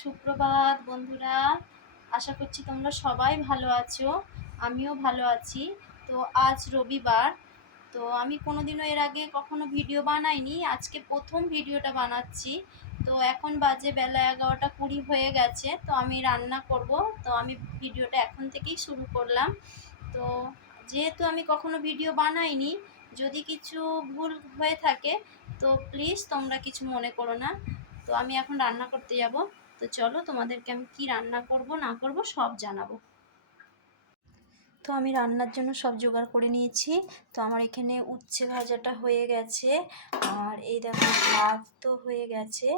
সুপ্রভাত বন্ধুরা, আশা করছি তোমরা সবাই ভালো আছো। আমিও ভালো আছি। তো আজ রবিবার, তো আমি কোনোদিনও এর আগে কখনো ভিডিও বানাইনি, আজকে প্রথম ভিডিওটা বানাচ্ছি। তো এখন বাজে বেলা 11টা 20 হয়ে গেছে। তো আমি রান্না করব। তো আমি ভিডিওটা এখন থেকেই শুরু করলাম। তো যেহেতু আমি কখনো ভিডিও বানাইনি, যদি কিছু ভুল হয়ে থাকে তো প্লিজ তোমরা কিছু মনে করো না। তো আমি এখন রান্না করতে যাব। তো চলো, তোমাদেরকে আমি কি রান্না করব না করব সব জানাবো। তো আমি রান্নার জন্য সব জোগাড় করে নিয়েছি। তো আমার এখানে উচ্ছে ভাজাটা হয়ে গেছে, আর এই দেখো ভাত তো হয়ে গেছে।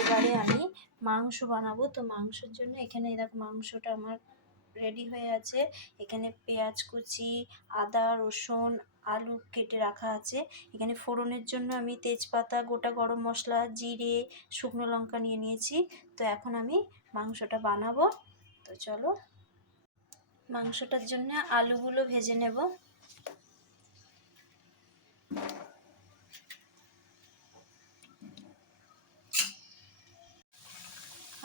এবারে আমি মাংস বানাবো। তো মাংসের জন্য এখানে এই দেখো মাংসটা আমার রেডি হয়ে আছে। এখানে পেঁয়াজ কুচি, আদা রসুন, আলু কেটে রাখা আছে। এখানে ফোড়নের জন্য আমি তেজপাতা, গোটা গরম মশলা, জিরে, শুকনো লঙ্কা নিয়ে নিয়েছি। তো এখন আমি মাংসটা বানাবো। তো চলো, মাংসটার জন্য আলুগুলো ভেজে নেব।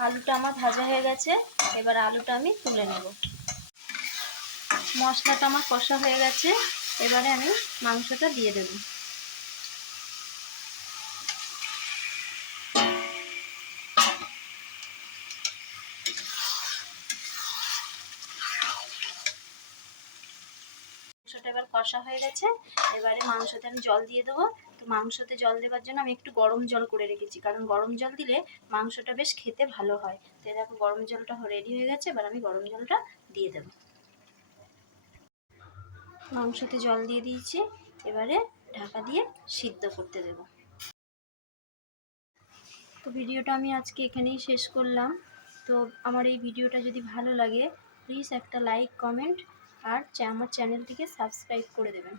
আলুটা আমার ভাজা হয়ে গেছে, এবার আলুটা আমি তুলে নেব। মশলাটা আমার কষা হয়ে গেছে, এবারে আমি মাংসটা দিয়ে দেব। মাংসটা এবার কষা হয়ে গেছে, এবারে মাংসতে আমি জল দিয়ে দেবো। তো মাংসতে জল দেওয়ার জন্য আমি একটু গরম জল করে রেখেছি, কারণ গরম জল দিলে মাংসটা বেশ খেতে ভালো হয়। তো দেখো গরম জলটা রেডি হয়ে গেছে, এবার আমি গরম জলটা দিয়ে দেবো। মাংসতে জল দিয়ে দিয়েছি, এবারে ঢাকা দিয়ে সিদ্ধ করতে দেব। তো ভিডিওটা আমি আজকে এখানেই শেষ করলাম। তো আমার এই ভিডিওটা যদি ভালো লাগে প্লিজ একটা লাইক, কমেন্ট আর আমার চ্যানেলটিকে সাবস্ক্রাইব করে দেবেন।